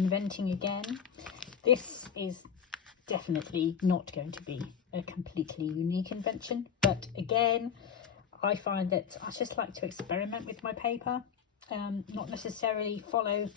inventing again. This is definitely not going to be a completely unique invention, but again, I find that I just like to experiment with my paper, not necessarily follow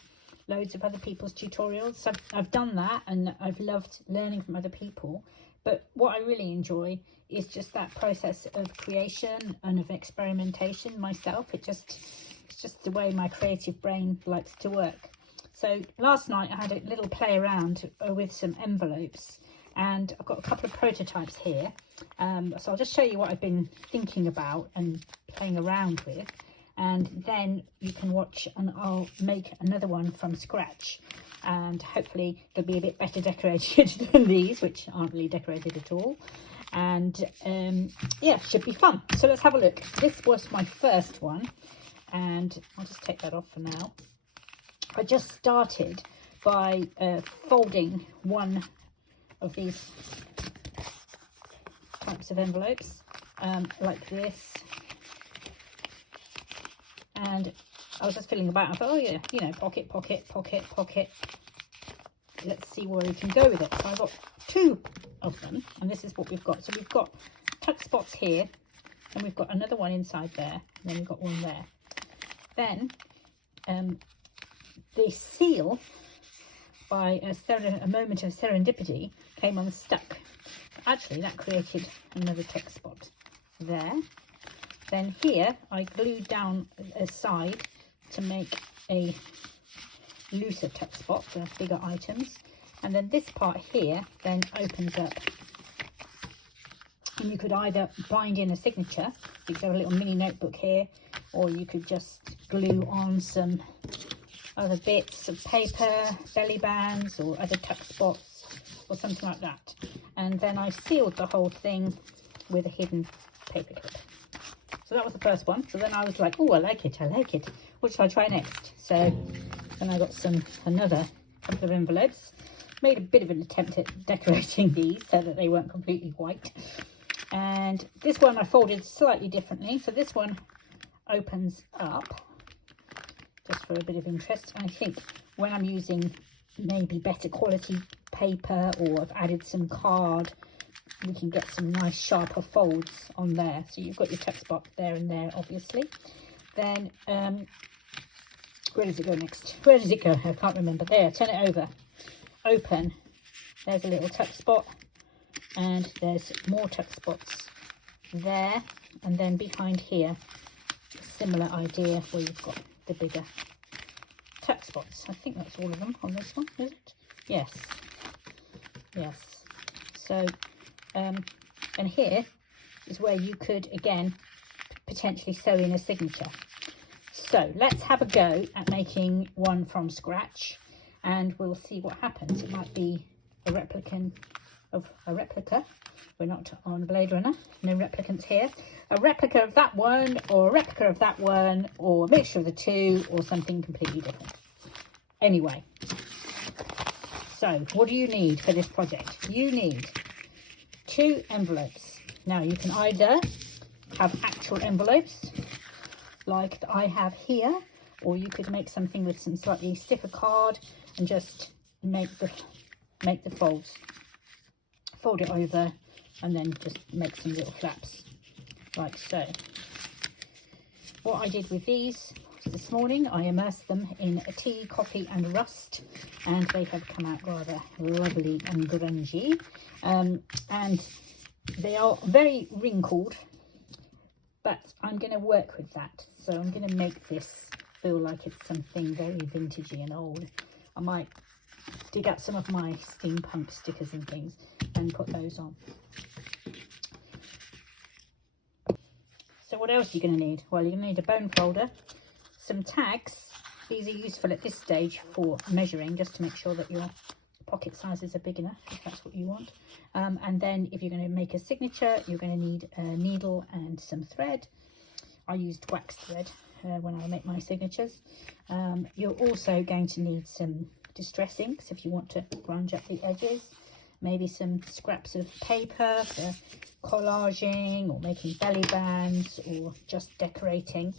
loads of other people's tutorials. So I've done that and I've loved learning from other people, but what I really enjoy is just that process of creation and of experimentation myself. It's just the way my creative brain likes to work. So last night I had a little play around with some envelopes, and I've got a couple of prototypes here. So I'll just show you what I've been thinking about and playing around with, and then you can watch and I'll make another one from scratch, and hopefully they'll be a bit better decorated than these, which aren't really decorated at all. And yeah, should be fun. So let's have a look. This was my first one, and I'll just take that off for now. I just started by folding one of these types of envelopes like this, and I was just feeling about. I thought, oh yeah, you know, pocket, pocket, pocket, pocket. Let's see where we can go with it. So I've got two of them, and this is what we've got. So we've got tuck spots here, and we've got another one inside there, and then we've got one there. Then the seal, by a moment of serendipity, came unstuck. Actually, that created another tuck spot there. Then here I glued down a side to make a looser tuck spot for bigger items, and then this part here then opens up, and you could either bind in a signature. You could have a little mini notebook here, or you could just glue on some other bits of paper, belly bands or other tuck spots or something like that. And then I sealed the whole thing with a hidden paper clip. So that was the first one. So then I was like, oh, I like it. What shall I try next? So then I got another couple of envelopes, made a bit of an attempt at decorating these so that they weren't completely white. And this one I folded slightly differently. So this one opens up, just for a bit of interest. I think when I'm using maybe better quality paper, or I've added some card, we can get some nice sharper folds on there. So you've got your tuck spot there and there, obviously. Then where does it go next? Where does it go? I can't remember. There, turn it over, open, there's a little tuck spot, and there's more tuck spots there, and then behind here, similar idea where you've got the bigger tuck spots. I think that's all of them on this one, is it? Yes. So and here is where you could again potentially sew in a signature. So let's have a go at making one from scratch, and we'll see what happens. It might be a replica of a replica. We're not on Blade Runner, no replicants here. A replica of that one, or a replica of that one, or a mixture of the two, or something completely different. Anyway, so what do you need for this project? You need 2 envelopes. Now you can either have actual envelopes like I have here, or you could make something with some slightly stiffer card and just make the folds. Fold it over and then just make some little flaps like so. What I did with these this morning, I immersed them in tea, coffee and rust, and they have come out rather lovely and grungy, and they are very wrinkled, but I'm going to work with that. So I'm going to make this feel like it's something very vintagey and old. I might dig out some of my steampunk stickers and things and put those on. So what else are you going to need? Well, you're going to need a bone folder, some tags. These are useful at this stage for measuring, just to make sure that your pocket sizes are big enough, if that's what you want. And then if you're going to make a signature, you're going to need a needle and some thread. I used wax thread when I make my signatures. You're also going to need some distress inks if you want to grunge up the edges, maybe some scraps of paper for collaging or making belly bands or just decorating.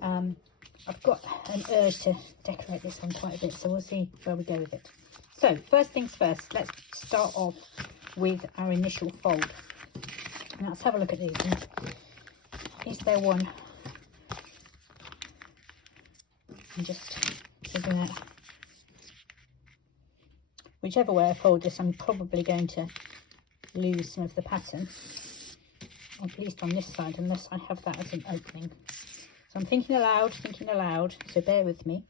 I've got an urge to decorate this one quite a bit, so we'll see where we go with it. So first things first, let's start off with our initial fold. Now let's have a look at these. Is there one? I'm just figuring out. Whichever way I fold this, I'm probably going to lose some of the pattern, at least on this side, unless I have that as an opening. So I'm thinking aloud, so bear with me.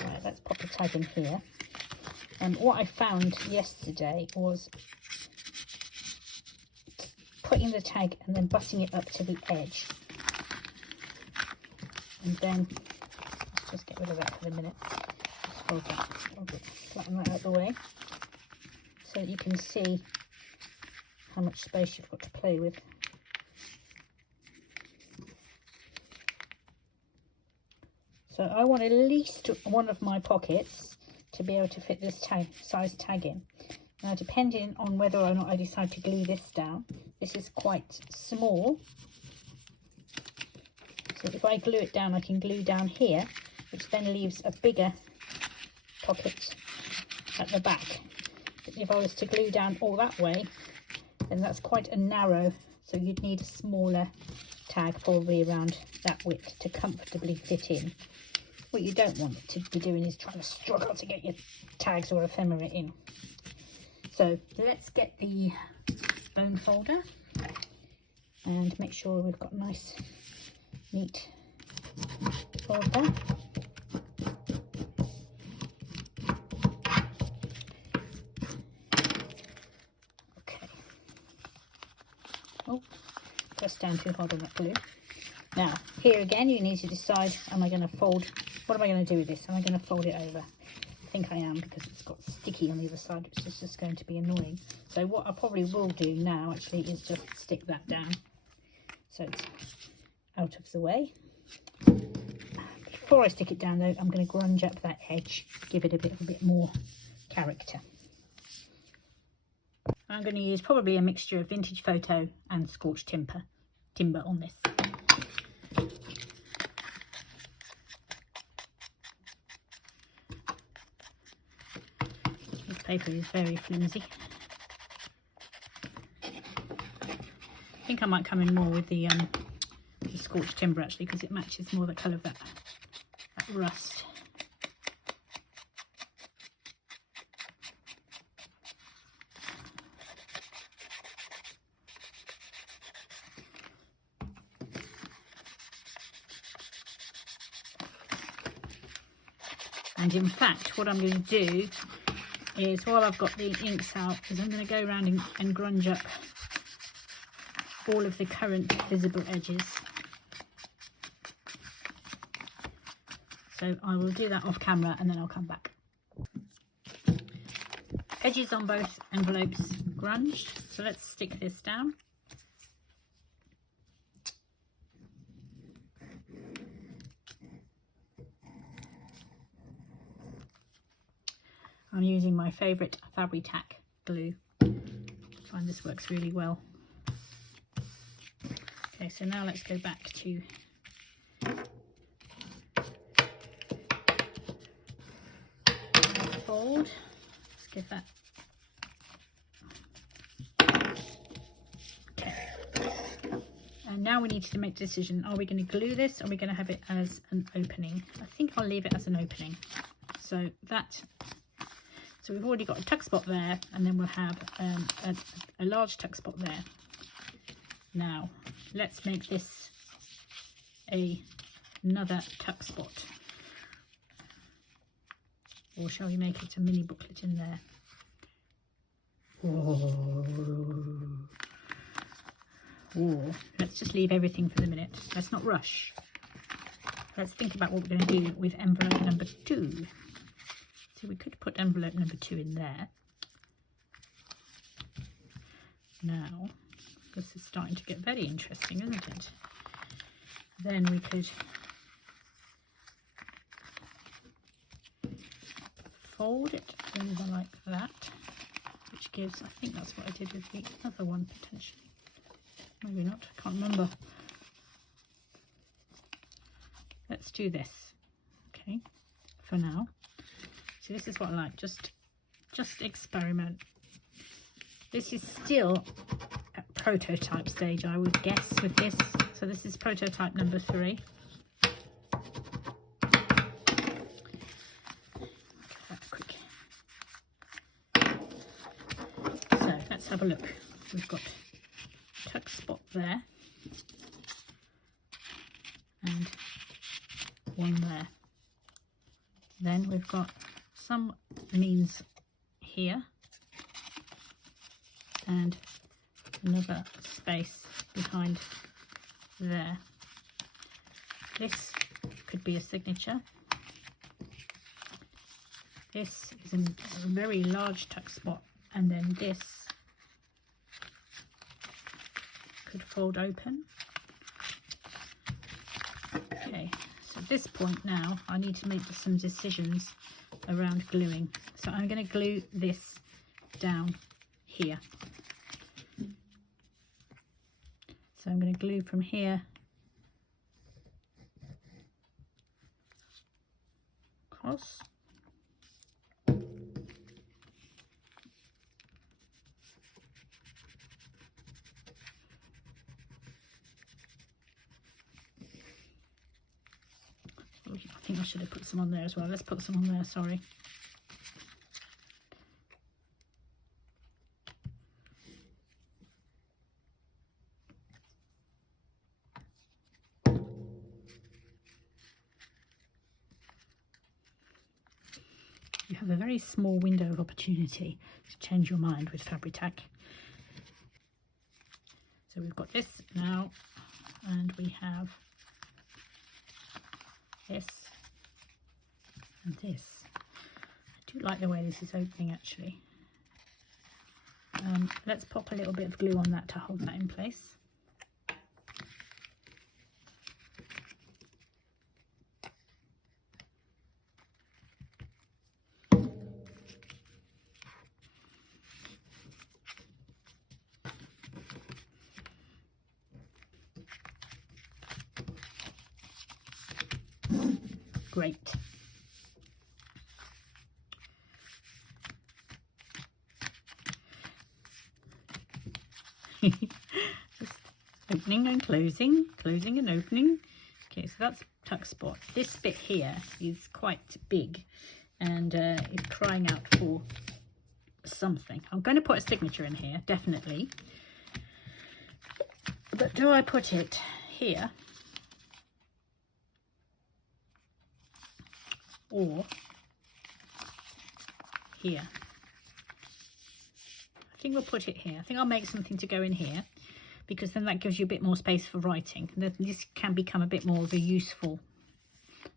Right, let's pop the tag in here. And what I found yesterday was putting the tag and then butting it up to the edge. And then, let's just get rid of that for the minute. Just fold that, flatten that out of the way, so that you can see how much space you've got to play with. So I want at least one of my pockets to be able to fit this size tag in. Now, depending on whether or not I decide to glue this down, this is quite small. So if I glue it down, I can glue down here, which then leaves a bigger pocket at the back. But if I was to glue down all that way, then that's quite a narrow, so you'd need a smaller tag, probably around that width, to comfortably fit in. What you don't want to be doing is trying to struggle to get your tags or ephemera in. So let's get the bone folder and make sure we've got a nice, neat folder. Okay. Oh, press down too hard on that glue. Now, here again, you need to decide, am I going to fold, what am I going to do with this? Am I going to fold it over? I think I am, because it's got sticky on the other side, which is just going to be annoying. So what I probably will do now, actually, is just stick that down, so it's out of the way. Before I stick it down, though, I'm going to grunge up that edge, give it a bit more character. I'm going to use probably a mixture of vintage photo and scorched timber on this. This paper is very flimsy. I think I might come in more with the scorched timber, actually, because it matches more the colour of that rust. And in fact, what I'm going to do is, while I've got the inks out, is I'm going to go around and grunge up all of the current visible edges. So I will do that off camera and then I'll come back. Edges on both envelopes grunged, so let's stick this down. I'm using my favourite Fabri-Tac glue. I find this works really well. Okay, so now let's go back to fold. Let's give that. Okay. And now we need to make a decision. Are we going to glue this, or are we going to have it as an opening? I think I'll leave it as an opening. So we've already got a tuck spot there, and then we'll have a large tuck spot there. Now, let's make this another tuck spot. Or shall we make it a mini booklet in there? Or let's just leave everything for the minute. Let's not rush. Let's think about what we're going to do with envelope number 2. So we could put envelope number 2 in there. Now, this is starting to get very interesting, isn't it? Then we could fold it over like that, which gives, I think that's what I did with the other one potentially. Maybe not, I can't remember. let's do this, okay, for now. So this is what I like, just experiment. This is still at prototype stage, I would guess, with this. So this is prototype number 3. That's quick. So let's have a look. We've got tuck spot there and one there. Then we've got some means here and another space behind there. This could be a signature. This is a very large tuck spot, and then this could fold open. Okay, so at this point now I need to make some decisions around gluing. So I'm going to glue this down here. So I'm going to glue from here across. I think I should have put some on there as well. Let's put some on there, sorry. You have a very small window of opportunity to change your mind with Fabri-Tac. So we've got this now, and we have this and this. I do like the way this is opening, actually. Let's pop a little bit of glue on that to hold that in place. Great. Just opening and closing, closing and opening. Okay, so that's tuck spot. This bit here is quite big and is crying out for something. I'm going to put a signature in here, definitely. But do I put it here or here? I think we'll put it here. I think I'll make something to go in here, because then that gives you a bit more space for writing. This can become a bit more of a useful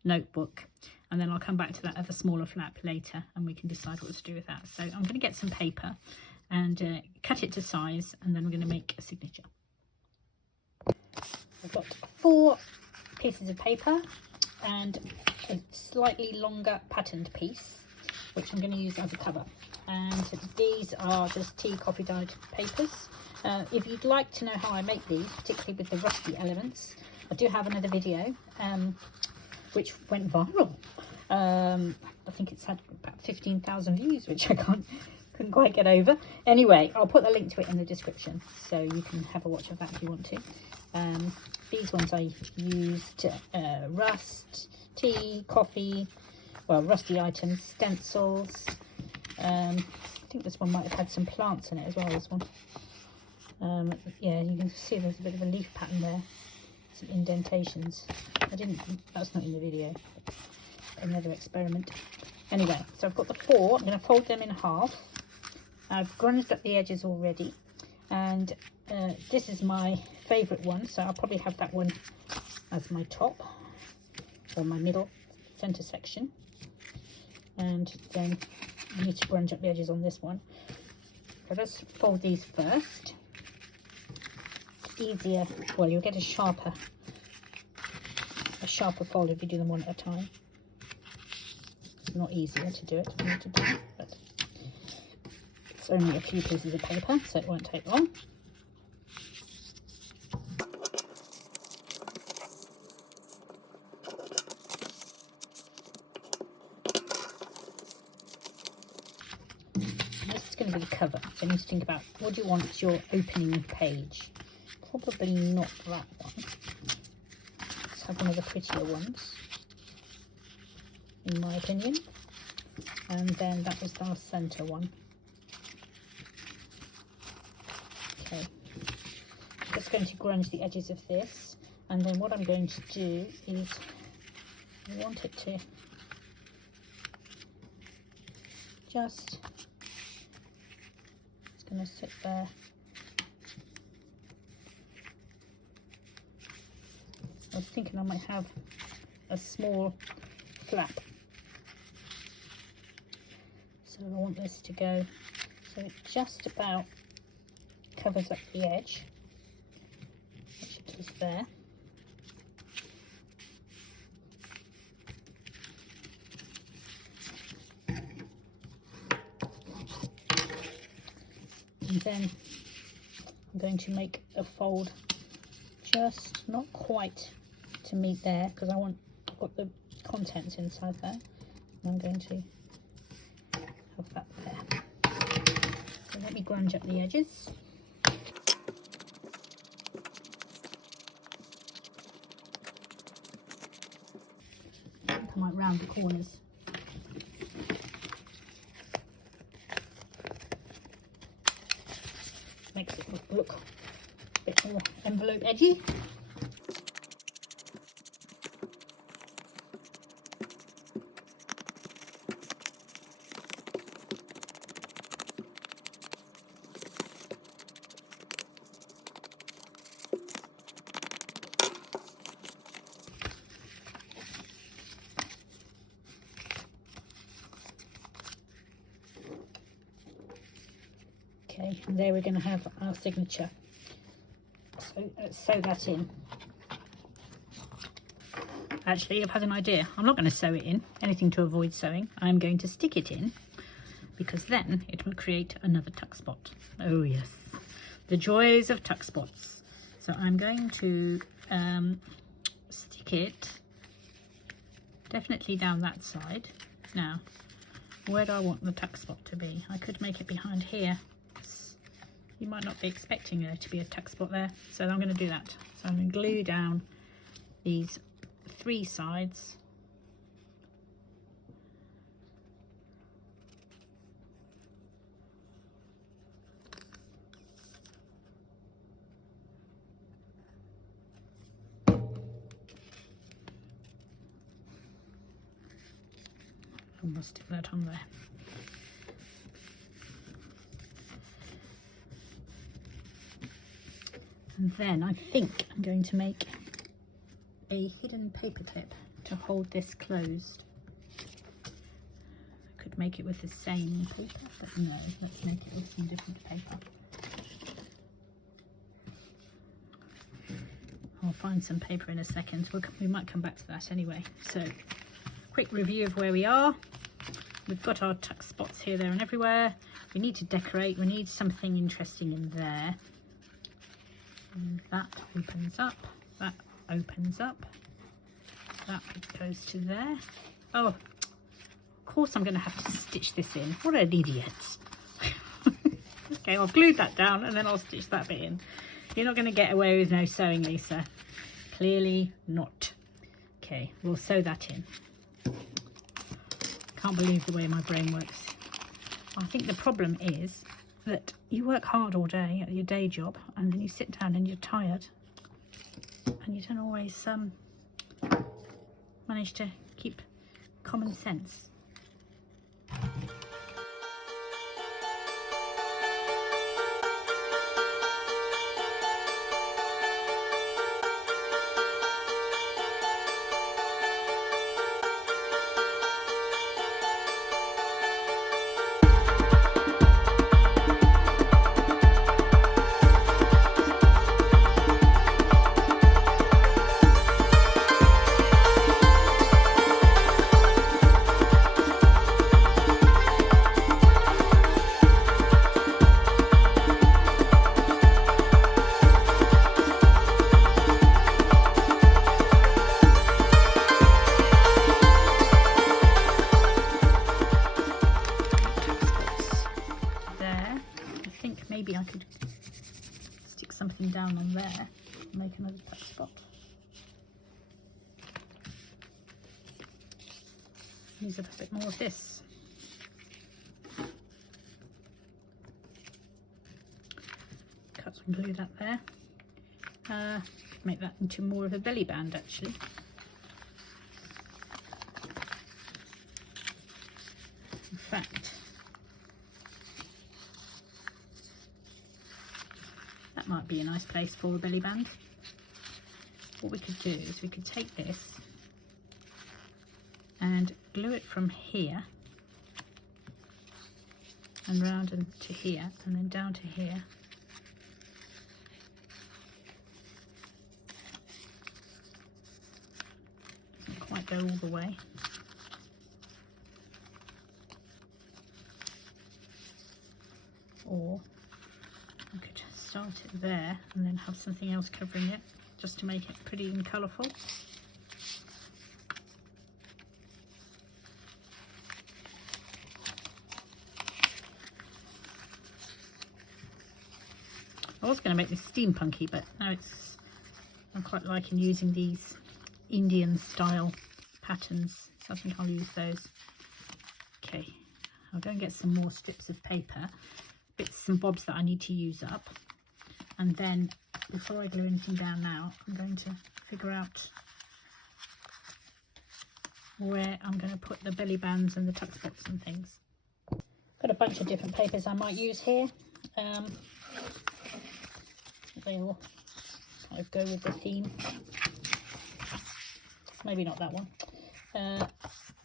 notebook, and then I'll come back to that other smaller flap later and we can decide what to do with that. So I'm going to get some paper and cut it to size, and then we're going to make a signature. I've got 4 pieces of paper and a slightly longer patterned piece, which I'm going to use as a cover. And these are just tea coffee dyed papers. If you'd like to know how I make these, particularly with the rusty elements, I do have another video which went viral. I think it's had about 15,000 views, which I couldn't quite get over. Anyway, I'll put a link to it in the description, so you can have a watch of that if you want to. These ones I used rust, tea, coffee, well, rusty items, stencils. I think this one might have had some plants in it as well, this one. Yeah, you can see there's a bit of a leaf pattern there, some indentations. That's not in the video, another experiment. Anyway, so I've got the 4, I'm going to fold them in half. I've grunged up the edges already, and this is my favourite one, so I'll probably have that one as my top, or my middle centre section. And then I need to grunge up the edges on this one. So let's fold these first. It's easier, well, you'll get a sharper fold if you do them one at a time. It's not easier to do it for me to do, but it's only a few pieces of paper, so it won't take long. the cover. So you need to think about, what do you want as your opening page? Probably not that one. Let's have one of the prettier ones, in my opinion. And then that was our centre one. Okay, just going to grunge the edges of this, and then what I'm going to do is, I want it to just, it's going to sit there. I was thinking I might have a small flap. So I want this to go so it just about covers up the edge, which it is there. And then I'm going to make a fold just not quite to meet there, because I've got the contents inside there. And I'm going to have that there. So let me grunge up the edges. I think I might round the corners. Makes it look a bit more envelope edgy. Okay, and there we're going to have our signature. So let's sew that in. Actually, I've had an idea. I'm not going to sew it in, anything to avoid sewing. I'm going to stick it in, because then it will create another tuck spot. Oh yes, the joys of tuck spots. So I'm going to stick it definitely down that side. Now, where do I want the tuck spot to be? I could make it behind here. You might not be expecting there to be a tuck spot there, so I'm going to do that. So I'm going to glue down these 3 sides. And we'll stick that on there. And then I think I'm going to make a hidden paper clip to hold this closed. I could make it with the same paper, but no, let's make it with some different paper. I'll find some paper in a second. We might come back to that anyway. So, quick review of where we are. We've got our tuck spots here, there and everywhere. We need to decorate. We need something interesting in there. And that opens up, that opens up, that goes to there. Oh, of course I'm going to have to stitch this in. What an idiot. Okay, I'll glue that down and then I'll stitch that bit in. You're not going to get away with no sewing, Lisa. Clearly not. Okay, we'll sew that in. Can't believe the way my brain works. I think the problem is that you work hard all day at your day job, and then you sit down and you're tired, and you don't always manage to keep common sense. use a bit more of this. Cut and glue that there. Make that into more of a belly band actually. In fact, that might be a nice place for a belly band. What we could do is we could take this and glue it from here and round and to here and then down to here. Doesn't quite go all the way. Or I could start it there and then have something else covering it just to make it pretty and colourful. I was going to make this steampunky, but now I'm quite liking using these Indian style patterns, so I think I'll use those. Okay, I'll go and get some more strips of paper, bits and bobs that I need to use up, and then before I glue anything down now, I'm going to figure out where I'm going to put the belly bands and the tuck spots and things. Got a bunch of different papers I might use here. They all kind of go with the theme. Maybe not that one.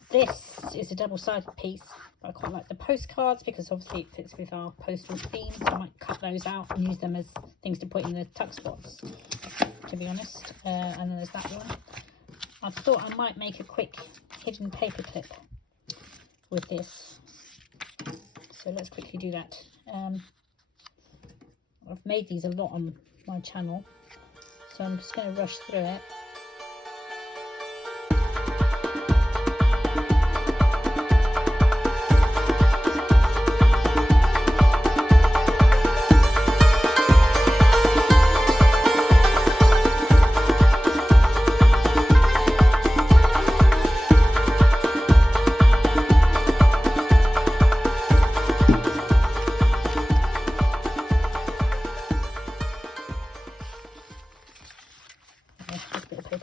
This is a double-sided piece. I quite like the postcards because obviously it fits with our postal theme, so I might cut those out and use them as things to put in the tuck spots, to be honest. And then there's that one. I thought I might make a quick hidden paper clip with this, so let's quickly do that. I've made these a lot on my channel, so I'm just going to rush through it.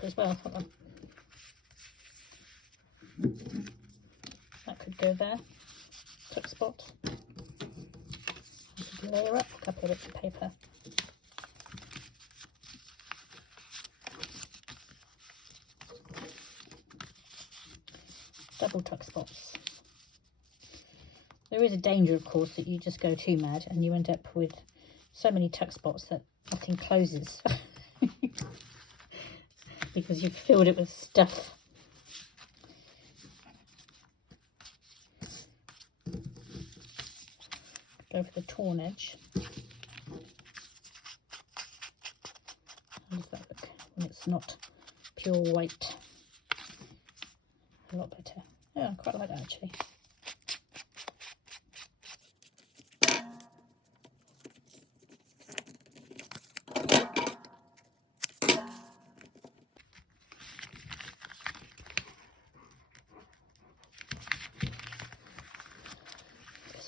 As well, that could go there. Tuck spot. I could layer up a couple of bits of paper. Double tuck spots. There is a danger, of course, that you just go too mad and you end up with so many tuck spots that nothing closes. Because you've filled it with stuff. Go for the torn edge. How does that look when it's not pure white? A lot better. Yeah, I quite like that actually.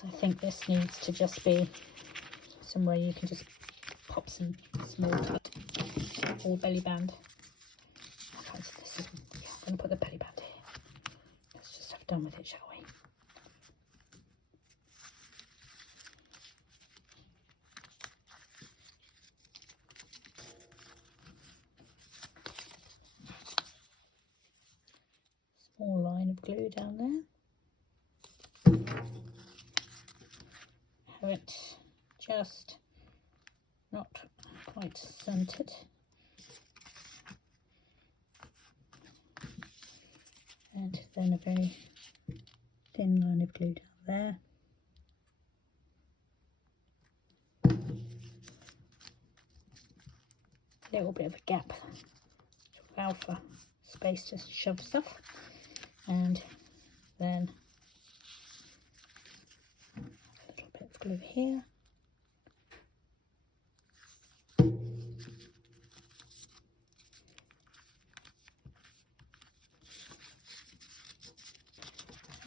I think this needs to just be somewhere you can just pop some small cut or belly band. I'm going to put the belly band here. Let's just have done with it, shall we? Small line of glue down there. Have it just not quite centered. And then a very thin line of glue down there. A little bit of a gap to allow for space to shove stuff. And then glue here.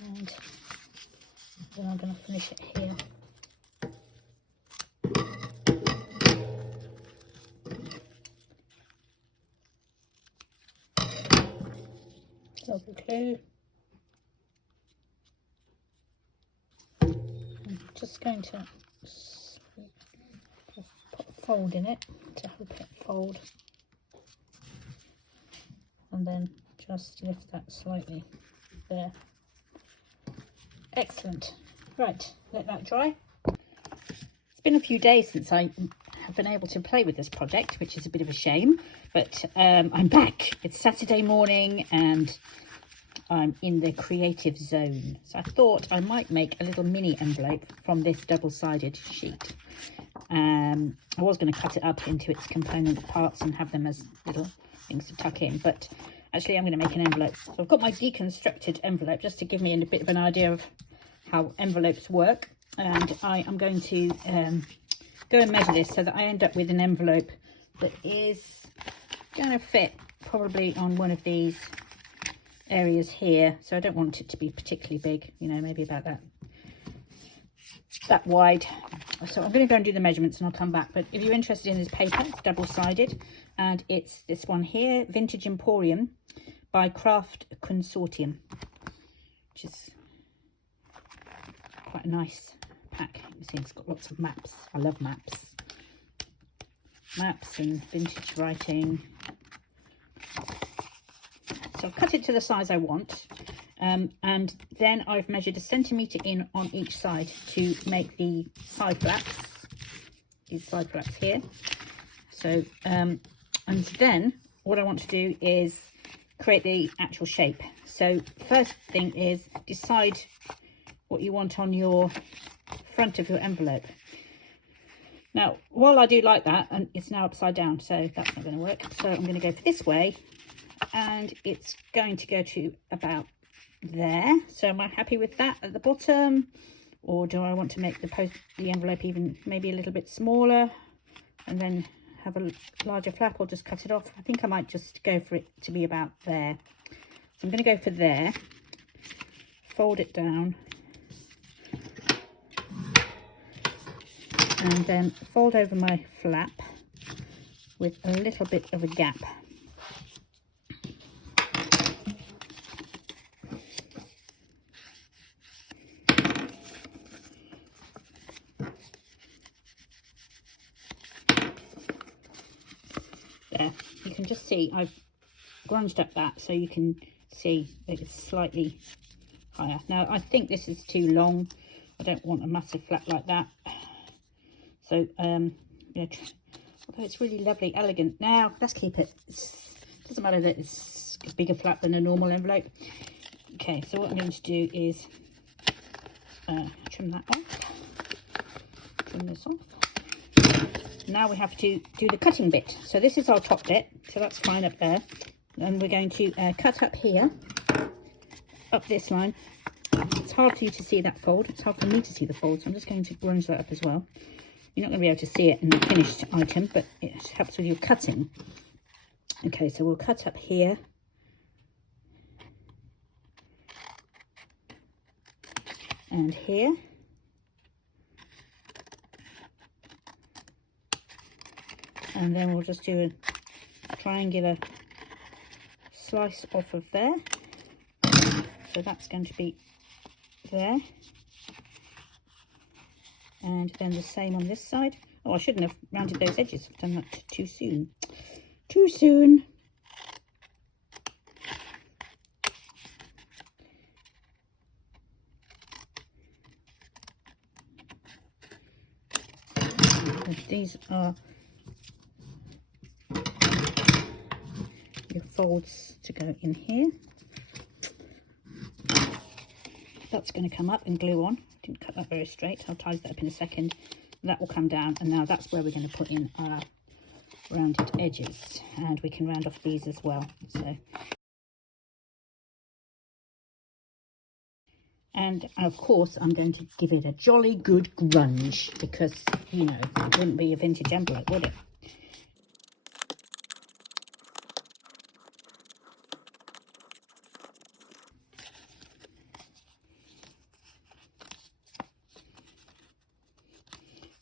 and then I'm going to finish it here. Double glue. I'm just going to put a fold in it to help it fold, and then just lift that slightly there. Excellent. Right, let that dry. It's been a few days since I have been able to play with this project, which is a bit of a shame, but I'm back. It's Saturday morning and I'm in the creative zone. So I thought I might make a little mini envelope from this double-sided sheet. I was going to cut it up into its component parts and have them as little things to tuck in, but actually I'm going to make an envelope. So I've got my deconstructed envelope just to give me a bit of an idea of how envelopes work, and I am going to go and measure this so that I end up with an envelope that is going to fit probably on one of these areas here. So I don't want it to be particularly big, you know, maybe about that wide. So I'm going to go and do the measurements and I'll come back. But if you're interested in this paper, it's double-sided, and it's this one here, Vintage Emporium by Craft Consortium, which is quite a nice pack. You see it's got lots of maps. I love maps. Maps and vintage writing. So I've cut it to the size I want, and then I've measured 1 centimetre in on each side to make the side flaps, these side flaps here. So and then what I want to do is create the actual shape. So first thing is decide what you want on your front of your envelope. Now, while I do like that, and it's now upside down, so that's not going to work. So I'm going to go for this way, and it's going to go to about there. So am I happy with that at the bottom, or do I want to make the envelope even maybe a little bit smaller and then have a larger flap, or just cut it off? I think I might just go for it to be about there. So I'm going to go for there, fold it down, and then fold over my flap with a little bit of a gap. There, you can just see I've grunged up that so you can see that it's slightly higher. Now I think this is too long. I don't want a massive flap like that. So yeah, although it's really lovely, elegant. Now let's keep it. It doesn't matter that it's a bigger flap than a normal envelope. Okay, so what I'm going to do is trim that off. Trim this off. Now we have to do the cutting bit. So this is our top bit, so that's fine up there. And we're going to cut up here, up this line. It's hard for you to see that fold. It's hard for me to see the fold, so I'm just going to grunge that up as well. You're not going to be able to see it in the finished item, but it helps with your cutting. Okay, so we'll cut up here. And here. And then we'll just do a triangular slice off of there. So that's going to be there. And then the same on this side. Oh, I shouldn't have rounded those edges. I've done that too soon. Too soon. And these are your folds to go in here. That's going to come up and glue on. Didn't cut that very straight. I'll tidy that up in a second. That will come down, and now that's where we're going to put in our rounded edges, and we can round off these as well. So, and of course I'm going to give it a jolly good grunge, because you know it wouldn't be a vintage envelope, would it?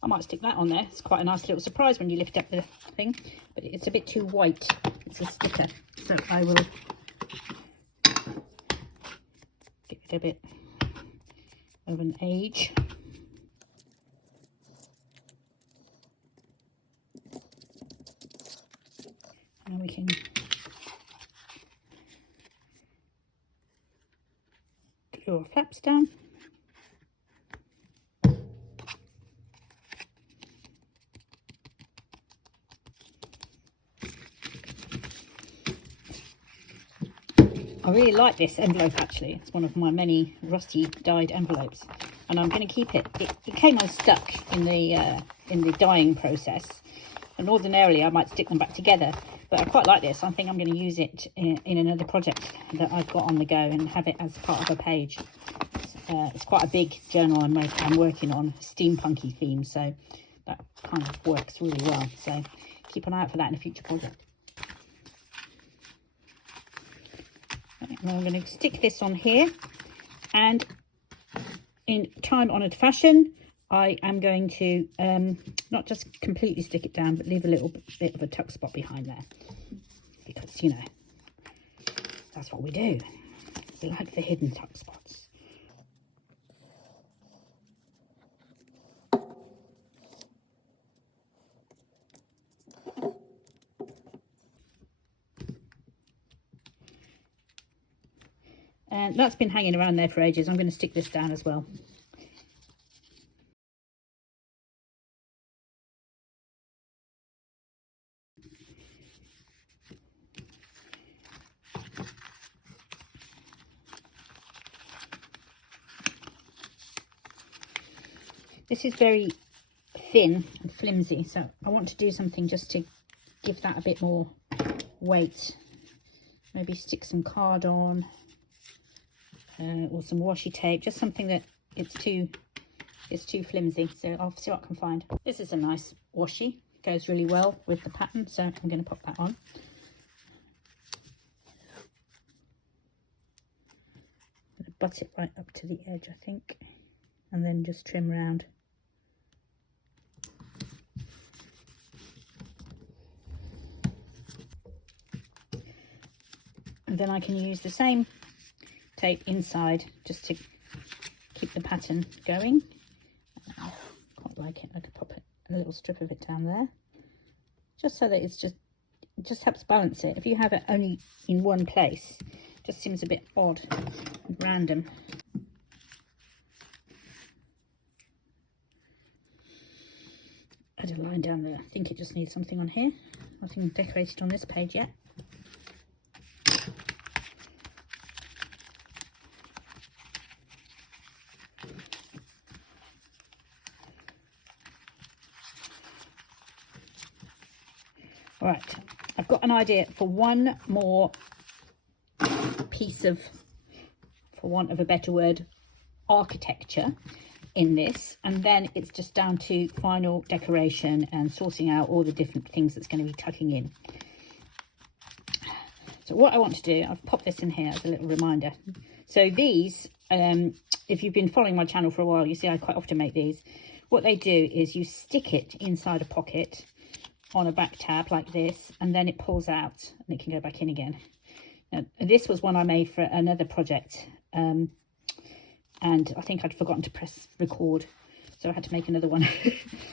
I might stick that on there. It's quite a nice little surprise when you lift up the thing, but it's a bit too white. It's a sticker, so I will give it a bit of an age. And we can glue our flaps down. I really like this envelope actually. It's one of my many rusty dyed envelopes, and I'm going to keep it. It came unstuck in the dyeing process, and ordinarily I might stick them back together, but I quite like this. I think I'm going to use it in another project that I've got on the go and have it as part of a page. It's quite a big journal I'm working on, steampunky theme, so that kind of works really well. So keep an eye out for that in a future project. And I'm going to stick this on here, and in time-honoured fashion I am going to not just completely stick it down, but leave a little bit of a tuck spot behind there, because you know that's what we do. We like the hidden tuck spots. And that's been hanging around there for ages. I'm going to stick this down as well. This is very thin and flimsy, so I want to do something just to give that a bit more weight. Maybe stick some card on. Or some washi tape, just something that it's too flimsy. So I'll see what I can find. This is a nice washi, goes really well with the pattern, so I'm going to pop that on. I'm going to butt it right up to the edge, I think, and then just trim round. And then I can use the same tape inside just to keep the pattern going. I quite like it. I could pop a little strip of it down there, just so that it just helps balance it. If you have it only in one place, it just seems a bit odd and random. Add a line down there. I think it just needs something on here. Nothing decorated on this page yet. Right, I've got an idea for one more piece of, for want of a better word, architecture in this, and then it's just down to final decoration and sorting out all the different things that's going to be tucking in. So what I want to do, I've popped this in here as a little reminder. So these, if you've been following my channel for a while, you see I quite often make these. What they do is you stick it inside a pocket on a back tab like this, and then it pulls out and it can go back in again. Now, this was one I made for another project, and I think I'd forgotten to press record, so I had to make another one.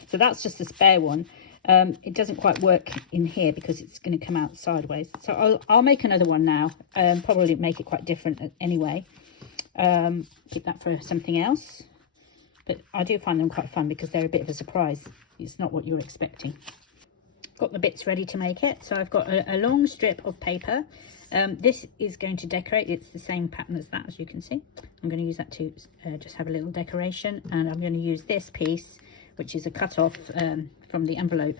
So that's just a spare one. It doesn't quite work in here because it's going to come out sideways, so I'll make another one now. Probably make it quite different anyway. Keep that for something else, but I do find them quite fun because they're a bit of a surprise. It's not what you're expecting. Got the bits ready to make it, so I've got a long strip of paper. This is going to decorate. It's the same pattern as that, as you can see. I'm going to use that to just have a little decoration, and I'm going to use this piece, which is a cut off from the envelope,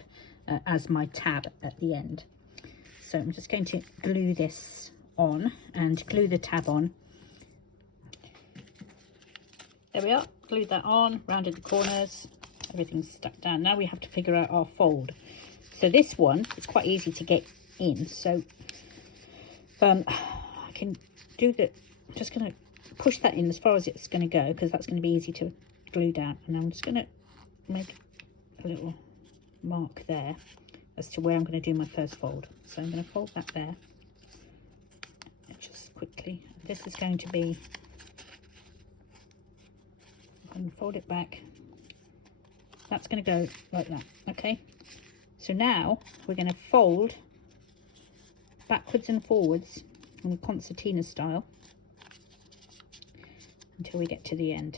as my tab at the end. So I'm just going to glue this on and glue the tab on. There we are, glued that on, rounded the corners, everything's stuck down. Now we have to figure out our fold. So this one is quite easy to get in, so I can do that. I'm just going to push that in as far as it's going to go, because that's going to be easy to glue down. And I'm just going to make a little mark there as to where I'm going to do my first fold. So I'm going to fold that there. And just quickly, this is going to be, I'm going to fold it back. That's going to go like that, okay? So now we're going to fold backwards and forwards in a concertina style until we get to the end.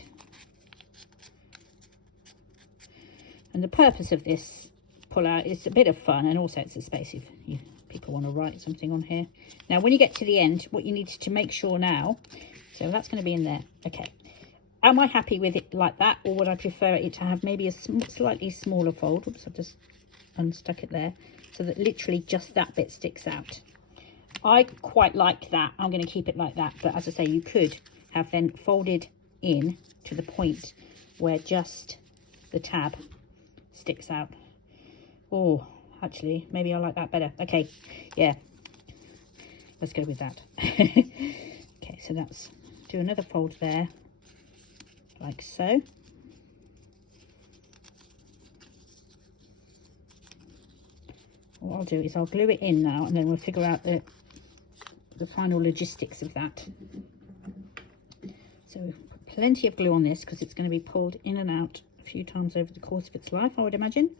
And the purpose of this pull out is a bit of fun, and also it's a space if people want to write something on here. Now when you get to the end, what you need to make sure now, so that's going to be in there. Okay, am I happy with it like that, or would I prefer it to have maybe a slightly smaller fold? Oops, I've just unstuck it there, so that literally just that bit sticks out. I quite like that. I'm going to keep it like that, but as I say, you could have then folded in to the point where just the tab sticks out. Oh, actually, maybe I like that better. Okay, yeah, let's go with that. Okay, so that's, do another fold there, like so. What I'll do is I'll glue it in now, and then we'll figure out the final logistics of that. So put plenty of glue on this because it's going to be pulled in and out a few times over the course of its life, I would imagine.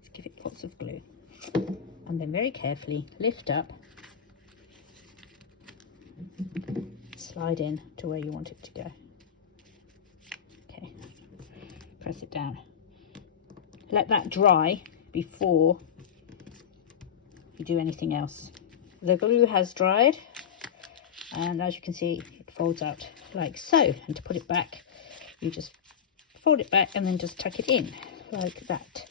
Let's give it lots of glue, and then very carefully lift up, slide in to where you want it to go. Okay, press it down, let that dry before you do anything else. The glue has dried, and as you can see, it folds out like so. And to put it back, you just fold it back and then just tuck it in like that.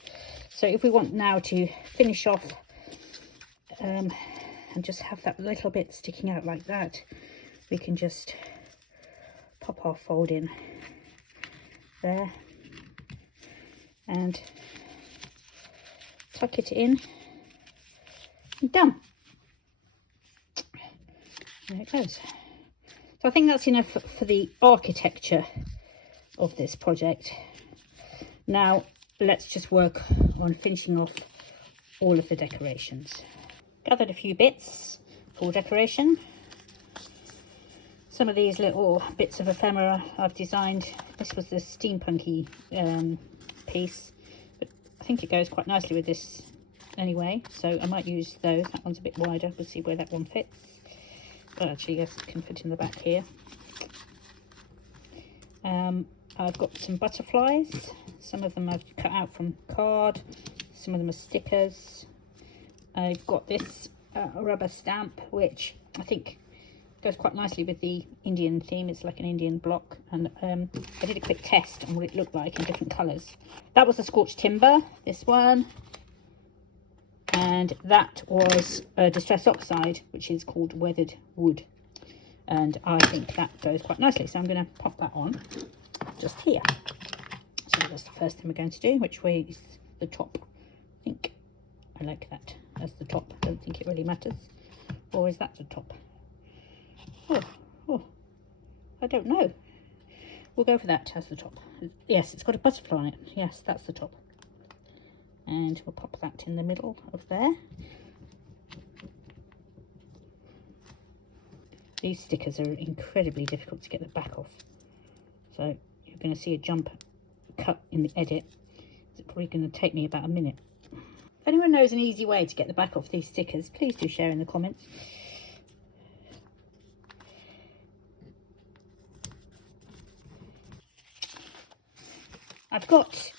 So if we want now to finish off and just have that little bit sticking out like that, we can just pop our fold in there and tuck it in. Done. There it goes. So I think that's enough for the architecture of this project. Now let's just work on finishing off all of the decorations. Gathered a few bits for decoration. Some of these little bits of ephemera I've designed. This was the steampunky piece, but I think it goes quite nicely with this anyway, so I might use those. That one's a bit wider, we'll see where that one fits. But actually, yes, it can fit in the back here. I've got some butterflies. Some of them I've cut out from card, some of them are stickers. I've got this rubber stamp, which I think goes quite nicely with the Indian theme. It's like an Indian block, and I did a quick test on what it looked like in different colours. That was the scorched timber, this one. And that was distress oxide, which is called weathered wood, and I think that goes quite nicely, so I'm going to pop that on just here. So that's the first thing we're going to do. Which way is the top? I think I like that as the top. I don't think it really matters. Or is that the top? Oh, I don't know. We'll go for that as the top. Yes, it's got a butterfly on it. Yes, that's the top. And we'll pop that in the middle of there. These stickers are incredibly difficult to get the back off, so you're going to see a jump cut in the edit. It's probably going to take me about a minute. If anyone knows an easy way to get the back off these stickers, please do share in the comments. I've got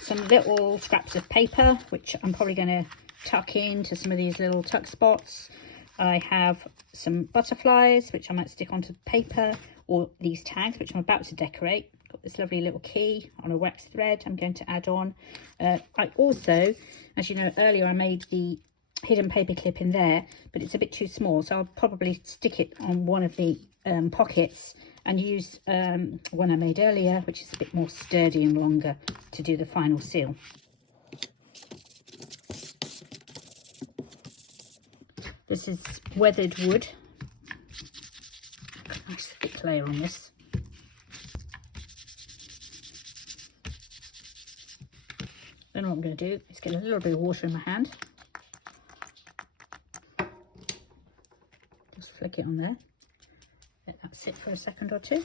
some little scraps of paper which I'm probably going to tuck into some of these little tuck spots. I have some butterflies which I might stick onto the paper, or these tags which I'm about to decorate. Got this lovely little key on a wax thread I'm going to add on. I also, as you know, earlier I made the hidden paper clip in there, but it's a bit too small, so I'll probably stick it on one of the pockets and use one I made earlier, which is a bit more sturdy and longer, to do the final seal. This is weathered wood. Got a nice thick layer on this. Then what I'm going to do is get a little bit of water in my hand. Just flick it on there. Let that sit for a second or two.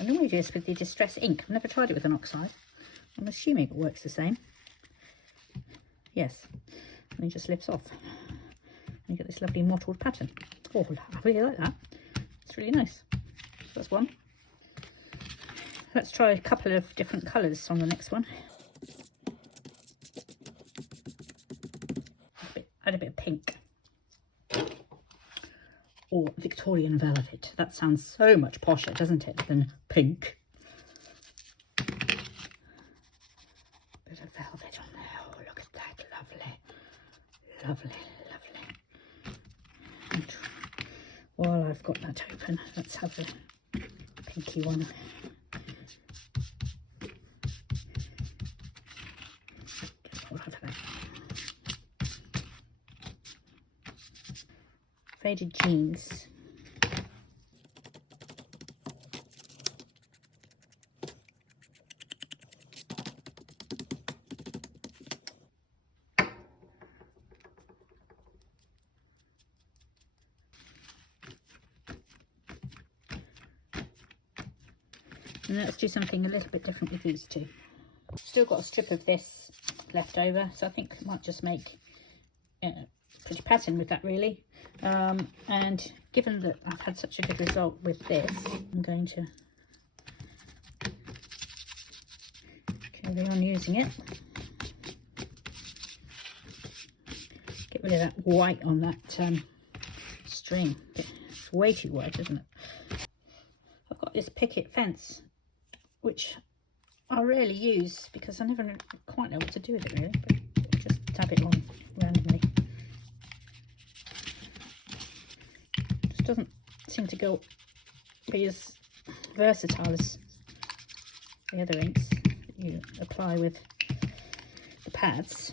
I normally do this with the Distress ink. I've never tried it with an oxide. I'm assuming it works the same. Yes. And it just lifts off. And you get this lovely mottled pattern. Oh, I really like that. It's really nice. So that's one. Let's try a couple of different colours on the next one. Add a bit of pink. Or Victorian velvet. That sounds so much posher, doesn't it, than pink. Bit of velvet on there. Oh, look at that. Lovely. Lovely, lovely. And while I've got that open, let's have the pinky one. Faded jeans. And let's do something a little bit different with these two. Still got a strip of this left over, so I think I might just make a pretty pattern with that, really. And given that I've had such a good result with this, I'm going to carry on using it. Get rid of that white on that string. It's way too white, isn't it? I've got this picket fence, which I rarely use because I never quite know what to do with it, really. But just dab it on randomly. Doesn't seem to be as versatile as the other inks that you apply with the pads.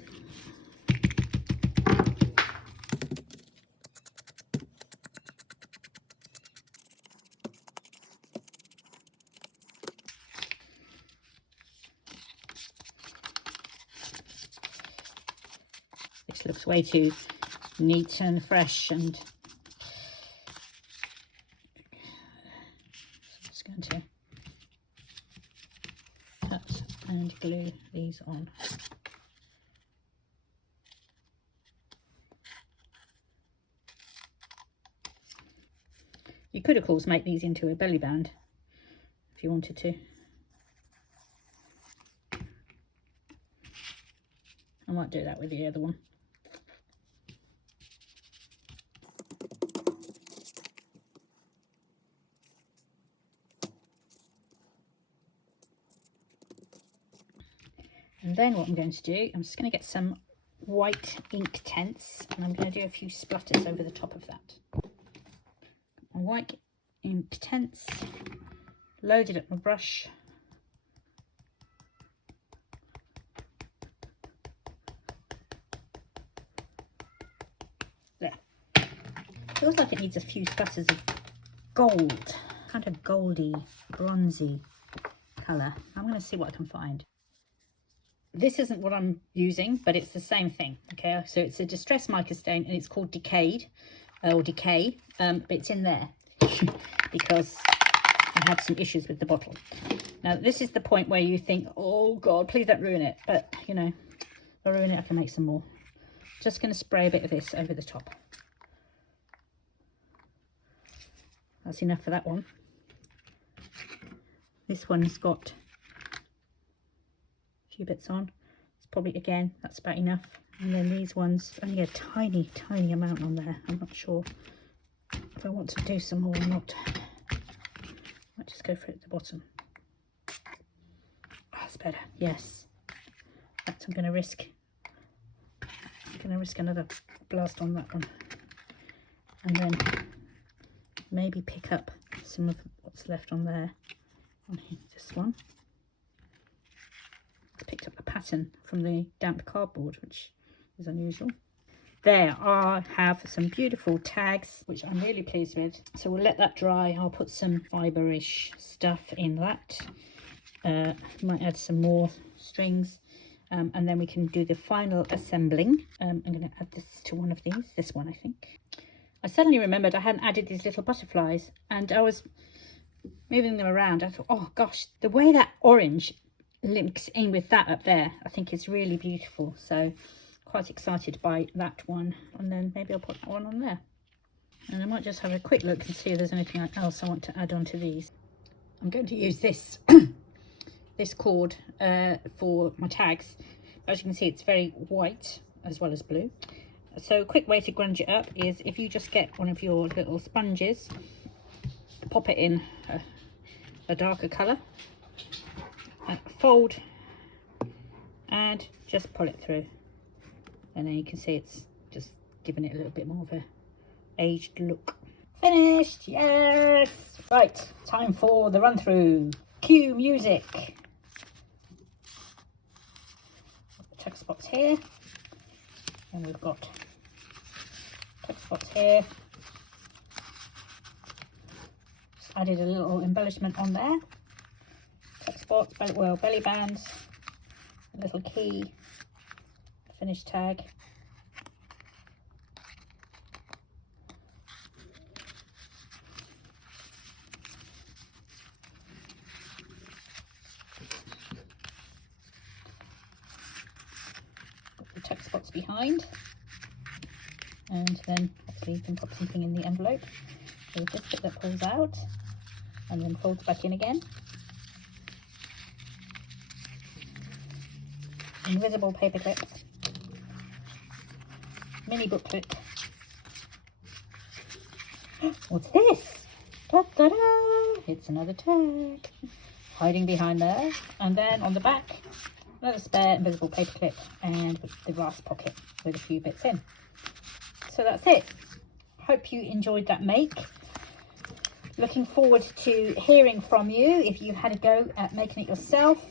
This looks way too neat and fresh, and to cut and glue these on. You could of course make these into a belly band if you wanted to. I might do that with the other one. And then what I'm going to do, I'm just going to get some white ink tents, and I'm going to do a few splatters over the top of that. My white ink tents, loaded up my brush. There. Feels like it needs a few splatters of gold, kind of goldy, bronzy colour. I'm going to see what I can find. This isn't what I'm using, but it's the same thing. Okay, so it's a Distress mica stain, and it's called Decayed or Decay, but it's in there because I had some issues with the bottle. Now this is the point where you think, oh god, please don't ruin it, but you know, if I ruin it I can make some more. Just going to spray a bit of this over the top. That's enough for that one. This one's got bits on. It's probably, again, that's about enough. And then these ones, only a tiny amount on there. I'm not sure if I want to do some more or not. Might just go for it at the bottom. Oh, that's better. Yes, that's, I'm going to risk another blast on that one, and then maybe pick up some of what's left on there on this one. Picked up a pattern from the damp cardboard, which is unusual. There I have some beautiful tags, which I'm really pleased with. So we'll let that dry. I'll put some fibre-ish stuff in that. Might add some more strings, and then we can do the final assembling. I'm going to add this to one of these, this one I think. I suddenly remembered I hadn't added these little butterflies, and I was moving them around. I thought, oh gosh, the way that orange links in with that up there, I think is really beautiful. So quite excited by that one, and then maybe I'll put that one on there. And I might just have a quick look and see if there's anything else I want to add on to these. I'm going to use this this cord for my tags. As you can see, it's very white as well as blue. So a quick way to grunge it up is if you just get one of your little sponges, pop it in a darker colour, fold, and just pull it through. And then you can see it's just giving it a little bit more of a aged look. Finished, yes! Right, time for the run through. Cue music. Text spots here, and we've got text spots here. Just added a little embellishment on there. Text spots, belly bands, a little key, finish tag. Text spots behind, and then obviously you can put something in the envelope. So this bit that pulls out and then folds back in again. Invisible paper clip, mini booklet. What's this? Da, da, da. It's another tag hiding behind there, and then on the back another spare invisible paper clip and the brass pocket with a few bits in. So that's it. Hope you enjoyed that make. Looking forward to hearing from you if you had a go at making it yourself,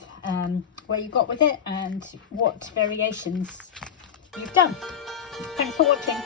where you got with it and what variations you've done. Thanks for watching.